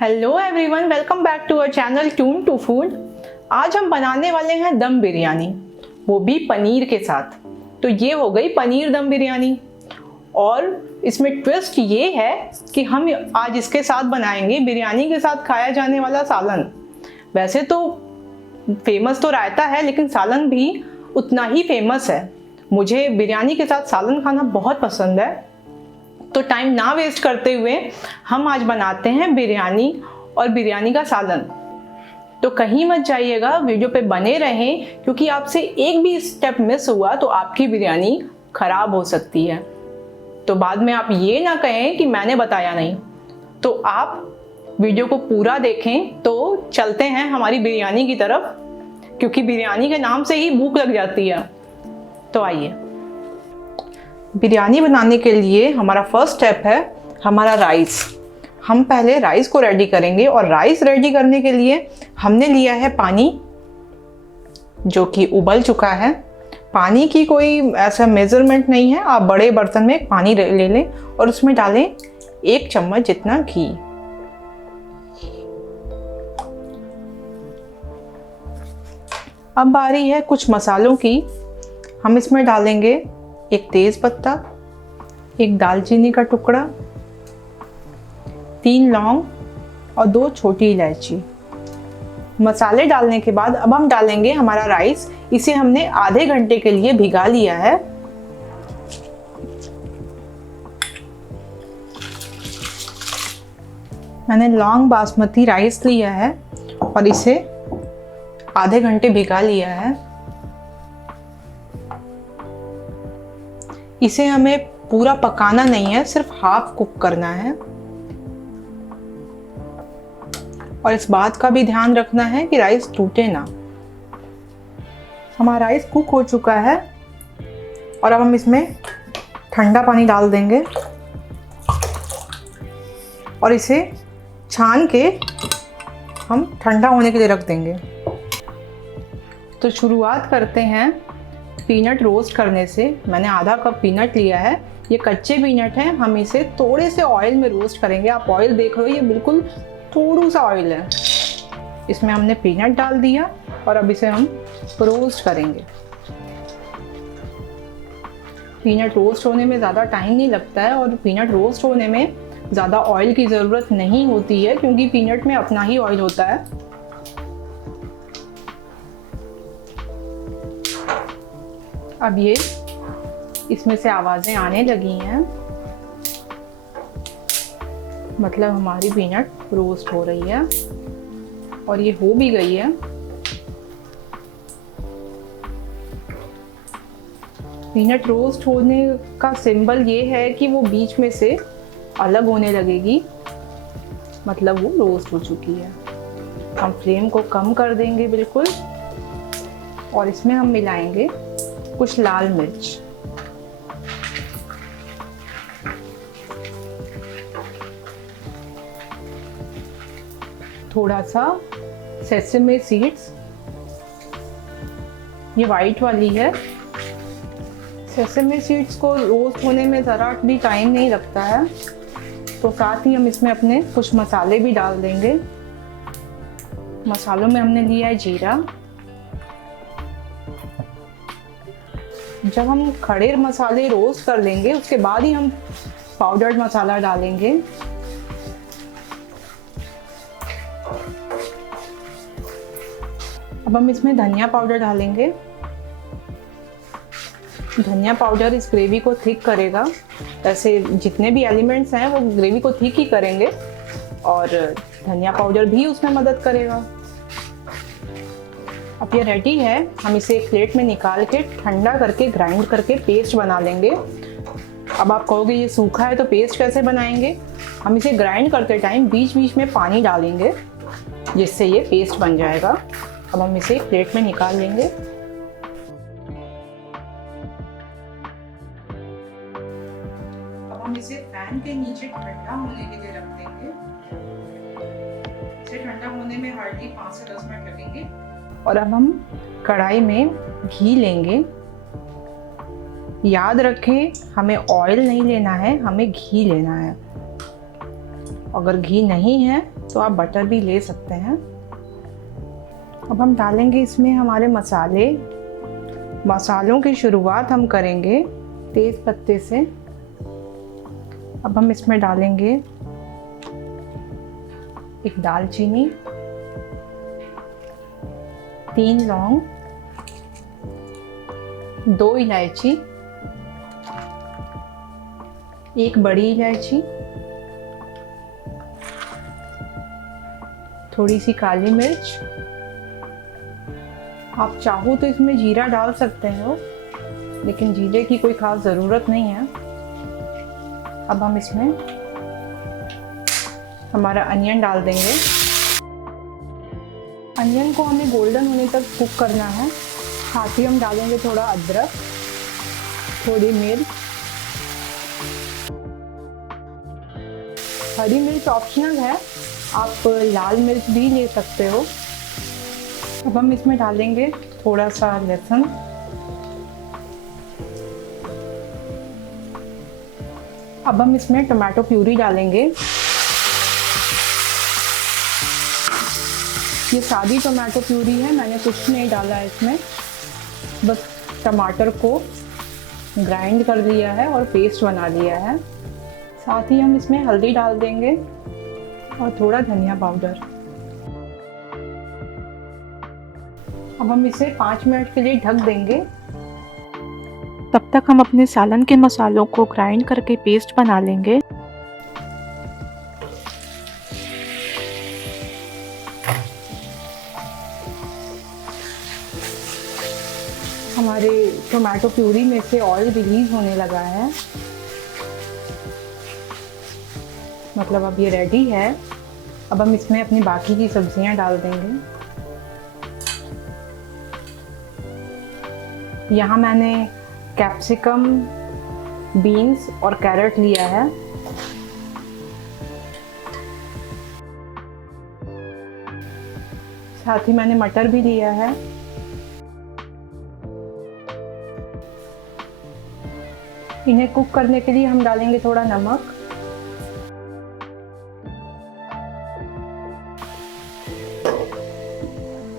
Hello everyone, welcome back to our channel tune to food. आज हम बनाने वाले हैं दम बिरयानी, वो भी पनीर के साथ। तो ये हो गई पनीर दम बिरयानी और इसमें ट्विस्ट ये है कि हम आज इसके साथ बनाएंगे बिरयानी के साथ खाया जाने वाला सालन। वैसे तो फेमस तो रायता है, लेकिन सालन भी उतना ही फेमस है। मुझे बिरयानी के साथ सालन खाना बहुत पसंद है। तो टाइम ना वेस्ट करते हुए हम आज बनाते हैं बिरयानी और बिरयानी का सालन। तो कहीं मत जाइएगा, वीडियो पे बने रहें, क्योंकि आपसे एक भी स्टेप मिस हुआ तो आपकी बिरयानी खराब हो सकती है। तो बाद में आप ये ना कहें कि मैंने बताया नहीं। तो आप वीडियो को पूरा देखें। तो चलते हैं हमारी बिरयानी की तरफ, क्योंकि बिरयानी के नाम से ही भूख लग जाती है। तो आइए, बिरयानी बनाने के लिए हमारा फर्स्ट स्टेप है हमारा राइस। हम पहले राइस को रेडी करेंगे और राइस रेडी करने के लिए हमने लिया है पानी, जो कि उबल चुका है। पानी की कोई ऐसा मेजरमेंट नहीं है, आप बड़े बर्तन में पानी ले लें और उसमें डालें 1 चम्मच जितना घी। अब बारी है कुछ मसालों की। हम इसमें डालेंगे 1 तेज पत्ता, 1 दालचीनी का टुकड़ा, 3 लौंग और 2 छोटी इलायची। मसाले डालने के बाद अब हम डालेंगे हमारा राइस। इसे हमने आधे घंटे के लिए भिगा लिया है। मैंने लॉन्ग बासमती राइस लिया है और इसे आधे घंटे भिगा लिया है। इसे हमें पूरा पकाना नहीं है, सिर्फ हाफ कुक करना है। और इस बात का भी ध्यान रखना है कि राइस टूटे ना। हमारा राइस कुक हो चुका है और अब हम इसमें ठंडा पानी डाल देंगे और इसे छान के हम ठंडा होने के लिए रख देंगे। तो शुरुआत करते हैं पीनट रोस्ट करने से। मैंने आधा कप पीनट लिया है। ये कच्चे पीनट हैं। हम इसे थोड़े से ऑयल में रोस्ट करेंगे। आप ऑयल देख रहे हो, ये बिल्कुल थोड़ा सा ऑयल है। इसमें हमने पीनट डाल दिया और अब इसे हम रोस्ट करेंगे। पीनट रोस्ट होने में ज़्यादा टाइम नहीं लगता है और पीनट रोस्ट होने में ज़्यादा ऑयल की ज़रूरत नहीं होती है, क्योंकि पीनट में अपना ही ऑयल होता है। अब ये इसमें से आवाज़ें आने लगी हैं, मतलब हमारी पीनट रोस्ट हो रही है और ये हो भी गई है। पीनट रोस्ट होने का सिंबल ये है कि वो बीच में से अलग होने लगेगी, मतलब वो रोस्ट हो चुकी है। हम फ्लेम को कम कर देंगे बिल्कुल और इसमें हम मिलाएंगे कुछ लाल मिर्च, थोड़ा सा सेसमे सीड्स, ये वाइट वाली है। सेसमे सीड्स को रोस्ट होने में ज़रा भी टाइम नहीं लगता है। तो साथ ही हम इसमें अपने कुछ मसाले भी डाल देंगे। मसालों में हमने लिया है जीरा। जब हम खड़े मसाले रोस्ट कर लेंगे उसके बाद ही हम पाउडर्ड मसाला डालेंगे। अब हम इसमें धनिया पाउडर डालेंगे। धनिया पाउडर इस ग्रेवी को थिक करेगा। ऐसे जितने भी एलिमेंट्स हैं वो ग्रेवी को थिक ही करेंगे और धनिया पाउडर भी उसमें मदद करेगा। अब ये रेडी है। हम इसे एक प्लेट में निकाल के ठंडा करके ग्राइंड करके पेस्ट बना लेंगे। अब आप कहोगे ये सूखा है तो पेस्ट कैसे बनाएंगे? हम इसे ग्राइंड करते टाइम बीच बीच में पानी डालेंगे, जिससे ये पेस्ट बन जाएगा। अब हम इसे एक प्लेट में निकाल लेंगे। अब हम इसे फैन के नीचे ठंडा होने के लिए रख देंगे। इसे ठंडा होने में हार्डली 5 से 10 मिनट लगेंगे। और अब हम कढ़ाई में घी लेंगे। याद रखें, हमें ऑयल नहीं लेना है, हमें घी लेना है। अगर घी नहीं है तो आप बटर भी ले सकते हैं। अब हम डालेंगे इसमें हमारे मसाले। मसालों की शुरुआत हम करेंगे तेज पत्ते से। अब हम इसमें डालेंगे एक दालचीनी, 3 लौंग, 2 इलायची, 1 बड़ी इलायची, थोड़ी सी काली मिर्च। आप चाहो तो इसमें जीरा डाल सकते हो, लेकिन जीरे की कोई खास ज़रूरत नहीं है। अब हम इसमें हमारा अनियन डाल देंगे। अनियन को हमें गोल्डन होने तक कुक करना है। साथ ही हम डालेंगे थोड़ा अदरक, थोड़ी मिर्च। हरी मिर्च ऑप्शनल है, आप लाल मिर्च भी ले सकते हो। अब हम इसमें डालेंगे थोड़ा सा लहसुन, अब हम इसमें टमाटो प्यूरी डालेंगे। ये सादी टमाटो प्यूरी है, मैंने कुछ नहीं डाला है इसमें, बस टमाटर को ग्राइंड कर लिया है और पेस्ट बना लिया है। साथ ही हम इसमें हल्दी डाल देंगे और थोड़ा धनिया पाउडर। अब हम इसे 5 मिनट के लिए ढक देंगे। तब तक हम अपने सालन के मसालों को ग्राइंड करके पेस्ट बना लेंगे। हमारे टोमेटो प्यूरी में से ऑयल रिलीज होने लगा है, मतलब अब ये रेडी है। अब हम इसमें अपनी बाकी की सब्जियां डाल देंगे। यहाँ मैंने कैप्सिकम, बीन्स और कैरेट लिया है। साथ ही मैंने मटर भी लिया है। इन्हें कुक करने के लिए हम डालेंगे थोड़ा नमक,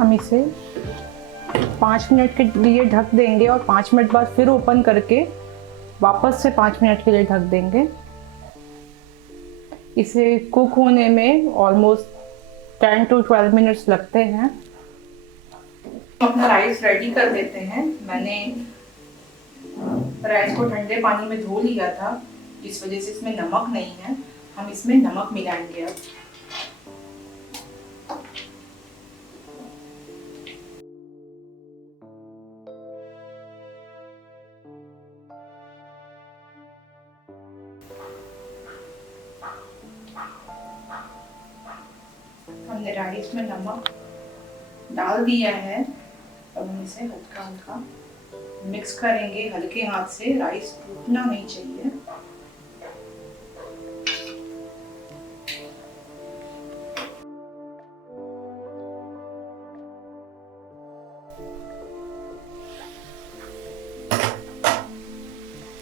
हम इसे 5 मिनट के लिए ढक देंगे और 5 मिनट बाद फिर ओपन करके वापस से 5 मिनट के लिए ढक देंगे। इसे कुक होने में ऑलमोस्ट 10 to 12 मिनट्स लगते हैं। अपना राइस रेडी कर देते हैं। मैंने राइस को ठंडे पानी में धो लिया था, इस वजह से इसमें नमक नहीं है। हम इसमें नमक मिलाएंगे अब। हमने राइस में नमक डाल दिया है। अब हम इसे हल्का हल्का मिक्स करेंगे हल्के हाथ से। राइस टूटना नहीं चाहिए।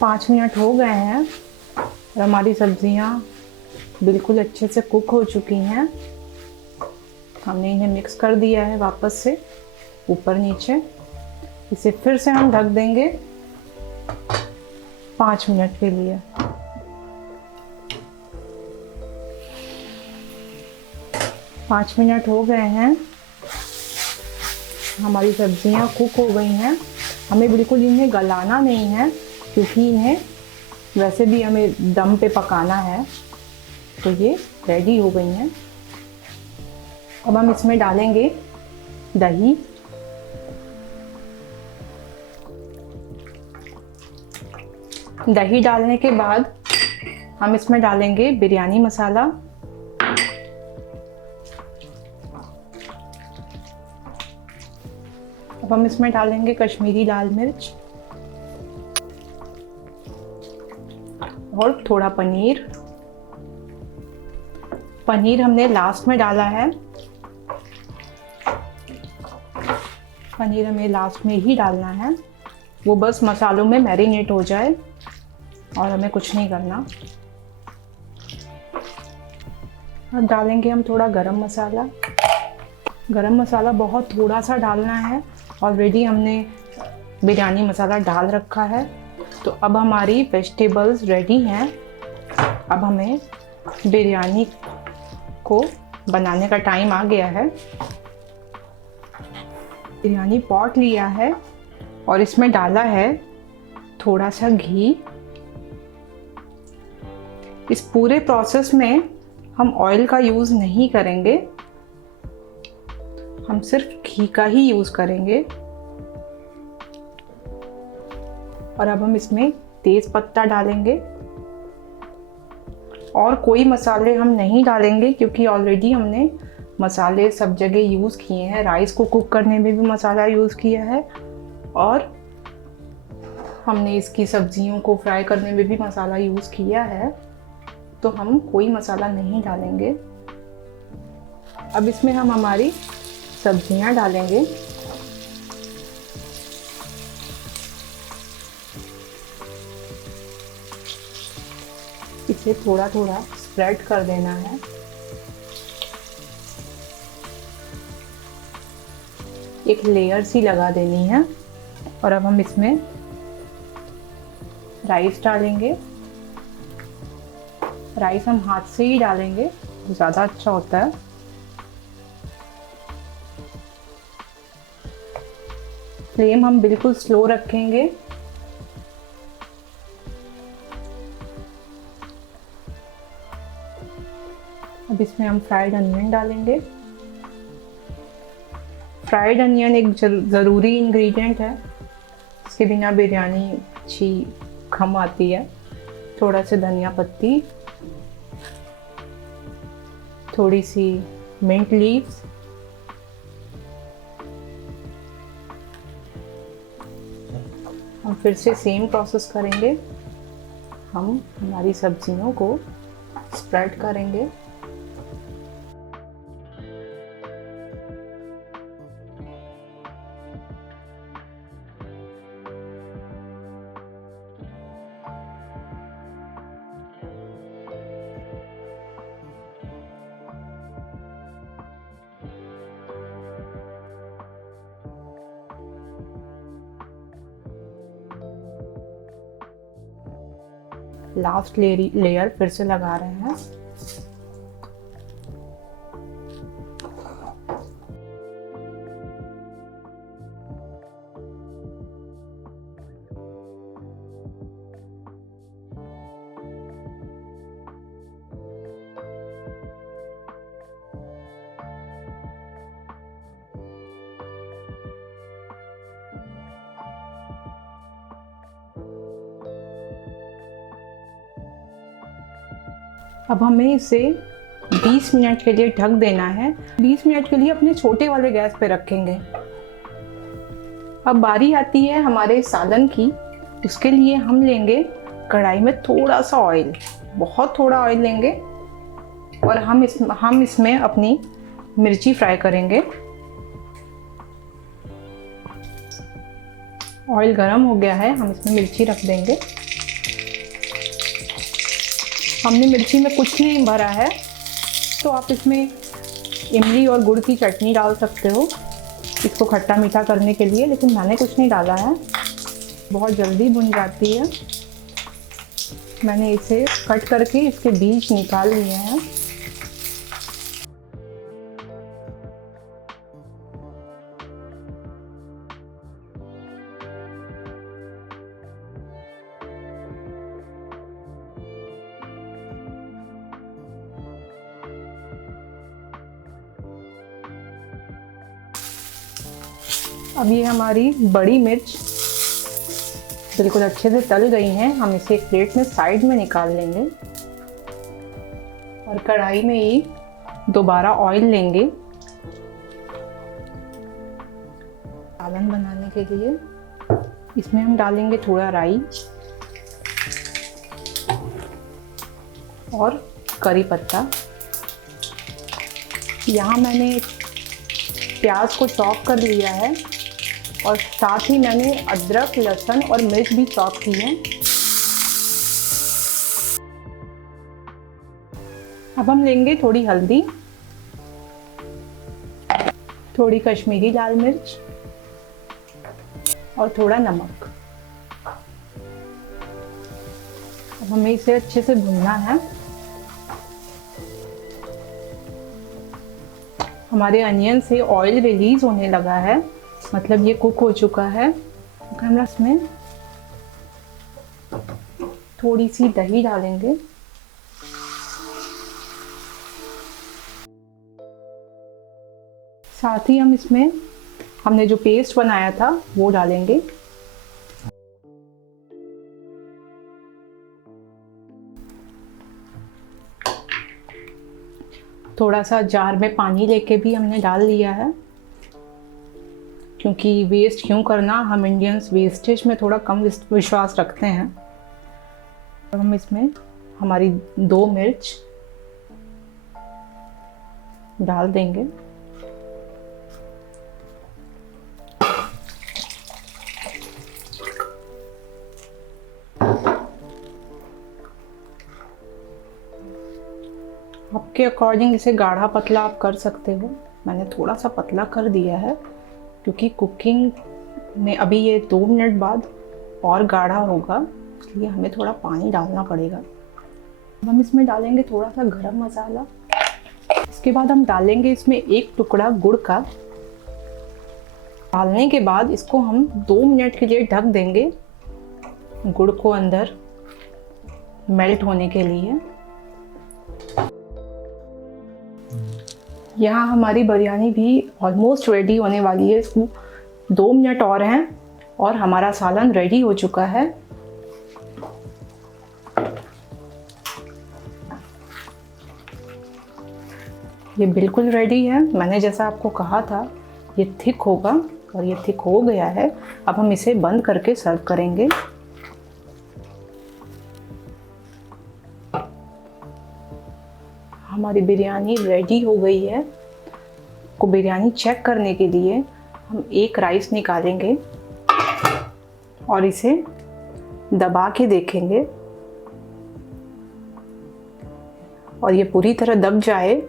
पाँच मिनट हो गए हैं और हमारी सब्जियां बिल्कुल अच्छे से कुक हो चुकी हैं। हमने इन्हें मिक्स कर दिया है वापस से ऊपर नीचे। इसे फिर से हम ढक देंगे 5 मिनट के लिए। पाँच मिनट हो गए हैं, हमारी सब्जियां कुक हो गई हैं। हमें बिल्कुल इन्हें गलाना नहीं है, क्योंकि इन्हें वैसे भी हमें दम पे पकाना है। तो ये रेडी हो गई हैं। अब हम इसमें डालेंगे दही, दही डालने के बाद हम इसमें डालेंगे बिरयानी मसाला, अब हम इसमें डालेंगे कश्मीरी लाल मिर्च और थोड़ा पनीर। पनीर हमने लास्ट में डाला है। पनीर हमें लास्ट में ही डालना है, वो बस मसालों में मैरिनेट हो जाए और हमें कुछ नहीं करना। अब डालेंगे हम थोड़ा गरम मसाला। गरम मसाला बहुत थोड़ा सा डालना है, ऑलरेडी हमने बिरयानी मसाला डाल रखा है। तो अब हमारी वेजिटेबल्स रेडी हैं। अब हमें बिरयानी को बनाने का टाइम आ गया है। बिरयानी पॉट लिया है और इसमें डाला है थोड़ा सा घी। इस पूरे प्रोसेस में हम ऑयल का यूज़ नहीं करेंगे, हम सिर्फ घी का ही यूज़ करेंगे। और अब हम इसमें तेज पत्ता डालेंगे और कोई मसाले हम नहीं डालेंगे क्योंकि ऑलरेडी हमने मसाले सब जगह यूज़ किए हैं। राइस को कुक करने में भी मसाला यूज़ किया है और हमने इसकी सब्जियों को फ्राई करने में भी मसाला यूज़ किया है, तो हम कोई मसाला नहीं डालेंगे। अब इसमें हम हमारी सब्जियां डालेंगे। इसे थोड़ा थोड़ा स्प्रेड कर देना है। एक लेयर सी लगा देनी है। और अब हम इसमें राइस डालेंगे। राइस हम हाथ से ही डालेंगे, तो ज़्यादा अच्छा होता है। फ्लेम हम बिल्कुल स्लो रखेंगे। अब इसमें हम फ्राइड अनियन डालेंगे। फ्राइड अनियन एक ज़रूरी इंग्रेडिएंट है, इसके बिना बिरयानी अच्छी खम आती है। थोड़ा सा धनिया पत्ती, थोड़ी सी मिंट लीव्स, हम फिर से सेम प्रोसेस करेंगे। हम हमारी सब्जियों को स्प्रेड करेंगे। लास्ट लेयर फिर से लगा रहे हैं। अब हमें इसे 20 मिनट के लिए ढक देना है। 20 मिनट के लिए अपने छोटे वाले गैस पे रखेंगे। अब बारी आती है हमारे सालन की। उसके लिए हम लेंगे कढ़ाई में थोड़ा सा ऑयल, बहुत थोड़ा ऑयल लेंगे और हम इसमें अपनी मिर्ची फ्राई करेंगे। ऑयल गरम हो गया है, हम इसमें मिर्ची रख देंगे। हमने मिर्ची में कुछ नहीं भरा है, तो आप इसमें इमली और गुड़ की चटनी डाल सकते हो इसको खट्टा मीठा करने के लिए, लेकिन मैंने कुछ नहीं डाला है। बहुत जल्दी भुन जाती है। मैंने इसे कट करके इसके बीज निकाल लिए हैं। अब ये हमारी बड़ी मिर्च बिल्कुल अच्छे से तल गई हैं। हम इसे एक प्लेट में साइड में निकाल लेंगे और कढ़ाई में ही दोबारा ऑयल लेंगे सालन बनाने के लिए। इसमें हम डालेंगे थोड़ा राई और करी पत्ता। यहाँ मैंने प्याज को चॉप कर लिया है और साथ ही मैंने अदरक, लहसुन और मिर्च भी चॉप की है। अब हम लेंगे थोड़ी हल्दी, थोड़ी कश्मीरी लाल मिर्च और थोड़ा नमक। अब हमें इसे अच्छे से भूनना है। हमारे अनियन से ऑयल रिलीज होने लगा है, मतलब ये कुक हो चुका है। हम इसमें थोड़ी सी दही डालेंगे, साथ ही हम इसमें हमने जो पेस्ट बनाया था वो डालेंगे। थोड़ा सा जार में पानी लेके भी हमने डाल लिया है, क्योंकि वेस्ट क्यों करना, हम इंडियंस वेस्टेज में थोड़ा कम विश्वास रखते हैं। अब हम इसमें हमारी 2 मिर्च डाल देंगे। आपके अकॉर्डिंग इसे गाढ़ा पतला आप कर सकते हो। मैंने थोड़ा सा पतला कर दिया है क्योंकि कुकिंग में अभी ये 2 मिनट बाद और गाढ़ा होगा, इसलिए हमें थोड़ा पानी डालना पड़ेगा। हम इसमें डालेंगे थोड़ा सा गरम मसाला। इसके बाद हम डालेंगे इसमें 1 टुकड़ा गुड़ का। डालने के बाद इसको हम 2 मिनट के लिए ढक देंगे, गुड़ को अंदर मेल्ट होने के लिए। यहाँ हमारी बिरयानी भी ऑलमोस्ट रेडी होने वाली है। इसको 2 मिनट और हैं और हमारा सालन रेडी हो चुका है। ये बिल्कुल रेडी है। मैंने जैसा आपको कहा था ये थिक होगा और ये थिक हो गया है। अब हम इसे बंद करके सर्व करेंगे। हमारी बिरयानी रेडी हो गई है। को बिरयानी चेक करने के लिए हम एक राइस निकालेंगे और इसे दबा के देखेंगे, और ये पूरी तरह दब जाए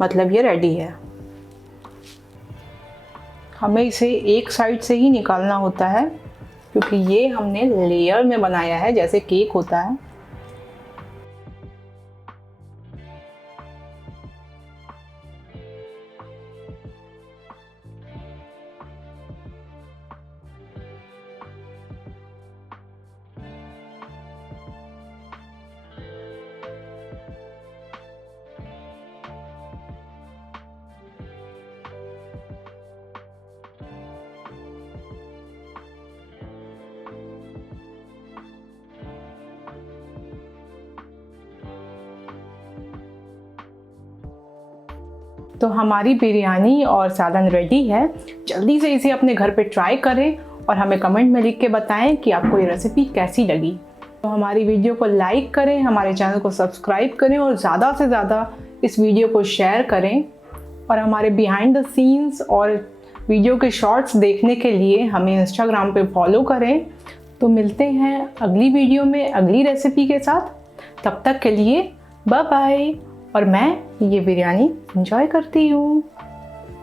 मतलब ये रेडी है। हमें इसे एक साइड से ही निकालना होता है क्योंकि ये हमने लेयर में बनाया है जैसे केक होता है। तो हमारी बिरयानी और सालन रेडी है। जल्दी से इसे अपने घर पे ट्राई करें और हमें कमेंट में लिख के बताएं कि आपको ये रेसिपी कैसी लगी। तो हमारी वीडियो को लाइक करें, हमारे चैनल को सब्सक्राइब करें और ज़्यादा से ज़्यादा इस वीडियो को शेयर करें। और हमारे बिहाइंड द सीन्स और वीडियो के शॉर्ट्स देखने के लिए हमें इंस्टाग्राम पे फॉलो करें। तो मिलते हैं अगली वीडियो में अगली रेसिपी के साथ। तब तक के लिए बाय बाय। और मैं ये बिरयानी एंजॉय करती हूँ।